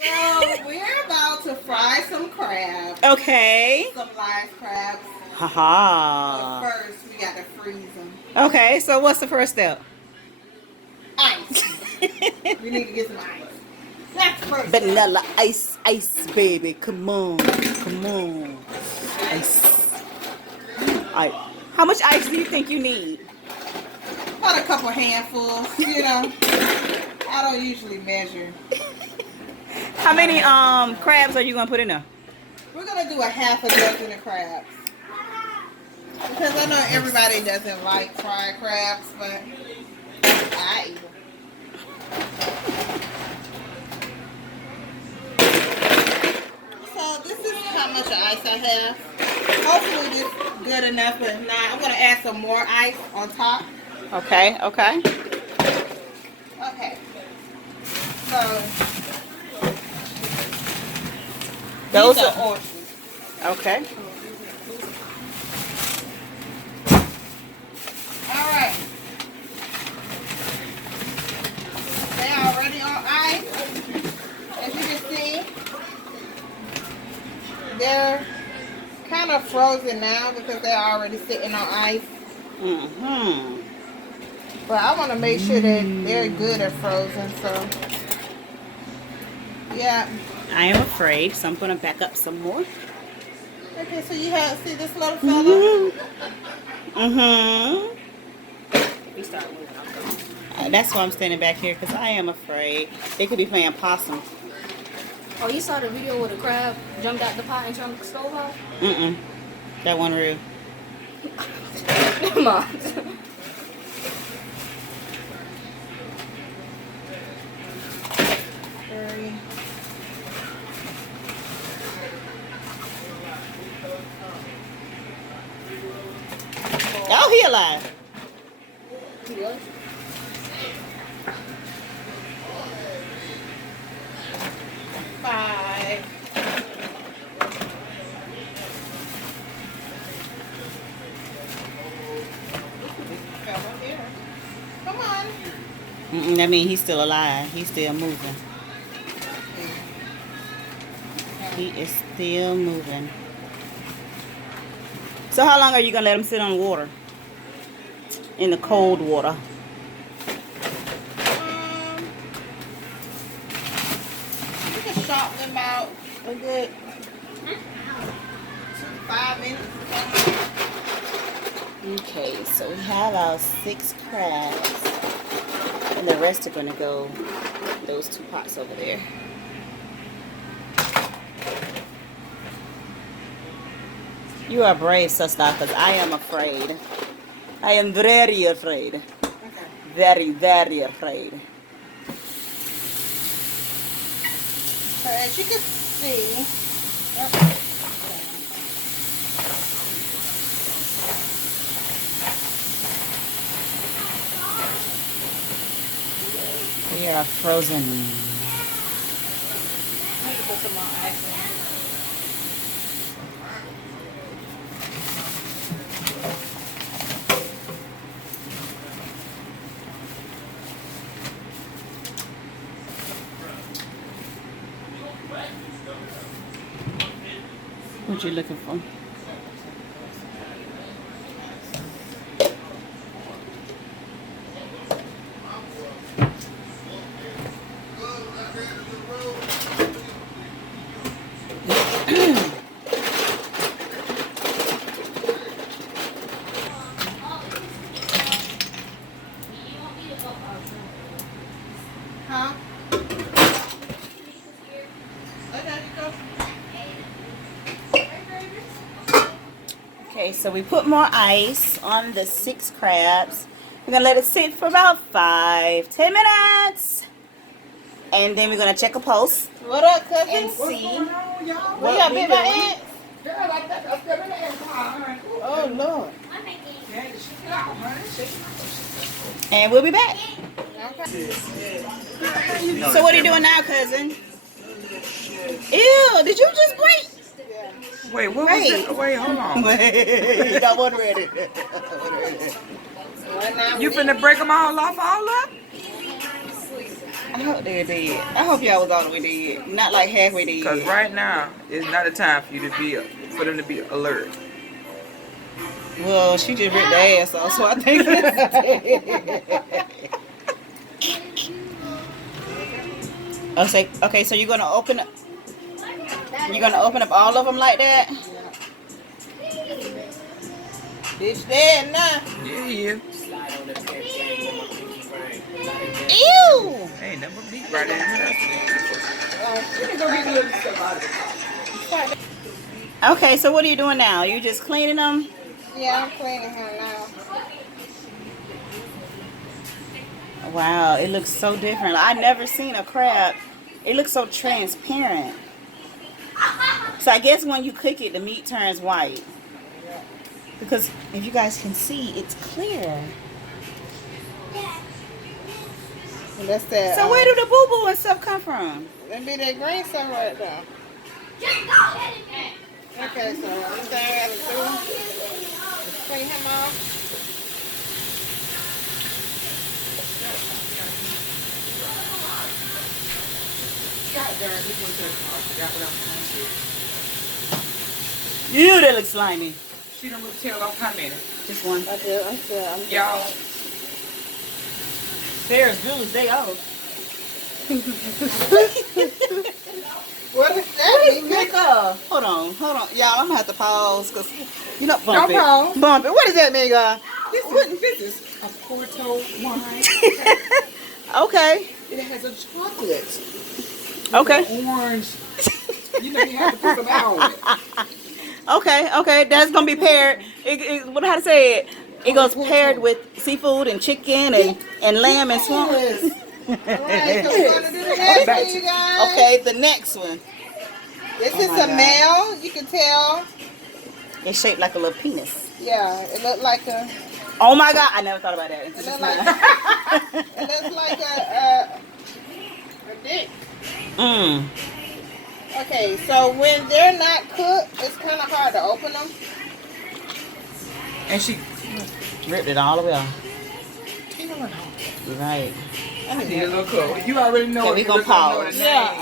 So we're about to fry some crabs. Okay. Some live crabs. Haha. But first, we got to freeze them. Okay, so what's the first step? Ice. We need to get some ice. That's the first Vanilla ice, ice, baby. Come on. Come on. Ice. How much ice do you think you need? About a couple handfuls, you know. I don't usually measure. How many crabs are you gonna put in there? We're gonna do a half a dozen of crabs. Because I know everybody doesn't like fried crabs, but I eat them. So this is how much ice I have. Hopefully this is good enough, but if not, I'm gonna add some more ice on top. Okay, okay. Okay. So Those these are oranges. okay. Alright. They are already on ice. As you can see, they're kind of frozen now because they're already sitting on ice. Mm-hmm. But I want to make sure that they're good and frozen, so yeah. I am afraid, so I'm gonna back up some more. Okay, so you have see this little fella? Mm-hmm. That's why I'm standing back here, because I am afraid they could be playing possum. Oh, you saw the video where the crab jumped out the pot and jumped the stove off? Mm-mm. That one real. Never mind. Oh, he alive. Really? Five. Fella here. Come on. That means he's still alive. He's still moving. He is still moving. So how long are you going to let him sit on water? In the cold water? You can shop them out a good 5 minutes. Okay, so we have our 6 crabs. And the rest are going to go in those 2 pots over there. You are brave, sister, because I am afraid. I am very afraid. Okay. Very, very afraid. So as you can see, We are frozen. I need to put some more ice in. What you looking for? Huh? Okay, go. Okay, so we put more ice on the 6 crabs. We're going to let it sit for about 5-10 minutes. And then we're going to check a pulse What up, cousin? and see What y'all bit my ants? Oh, Lord. And we'll be back. Okay. So what are you doing now, cousin? Ew, did you just break? Wait, what was Hey. it? Wait, hold on. Wait, that one ready. You finna break them all off all up? I hope they're dead. I hope y'all was all the way dead. Not like halfway Because dead. right now is not the time for you to be for them to be alert. Well, she just ripped the ass off, so I think it's dead. Okay, so you're gonna open up. You're gonna open up all of them like that? Bitch dead now. Yeah, yeah. Ew! Ain't nothing but meat right in here. Okay, so what are you doing now? You just cleaning them? Yeah, I'm cleaning her now. Wow, it looks so different. I never seen a crab. It looks so transparent. So I guess when you cook it, the meat turns white. Because if you guys can see, it's clear. And that's that. So where do the boo-boo and stuff come from? That be that green stuff right there. Okay, so everything I gotta do is clean him off. Ew, that looks slimy. She done ripped tail off how many? Just one. I'm Y'all, Sarah's Julie's day off. What is that? Mika? Hold on. Y'all, I'm gonna have to pause because you know, bump No pause. it. Bump it. What is that, Mika? this is a Porto wine. Okay. It has a chocolate. Okay. Orange. You know, you have to put some out on it. Okay. That's gonna be paired. What how to say it? It goes paired with seafood and chicken and lamb and swamp. Alright, so we're gonna do the next one, you guys. Okay, the next one. This Oh is my a God. male. You can tell. It's shaped like a little penis. Yeah, it looked like a. Oh my God! I never thought about that. It Until looks just like, now. it looks like a dick. Mm. Okay, so when they're not cooked, it's kind of hard to open them. And she, Ripped it all the way off. you know what? Right. I need a little coat. You already know Okay, it. we You gonna just don't know pause. the name.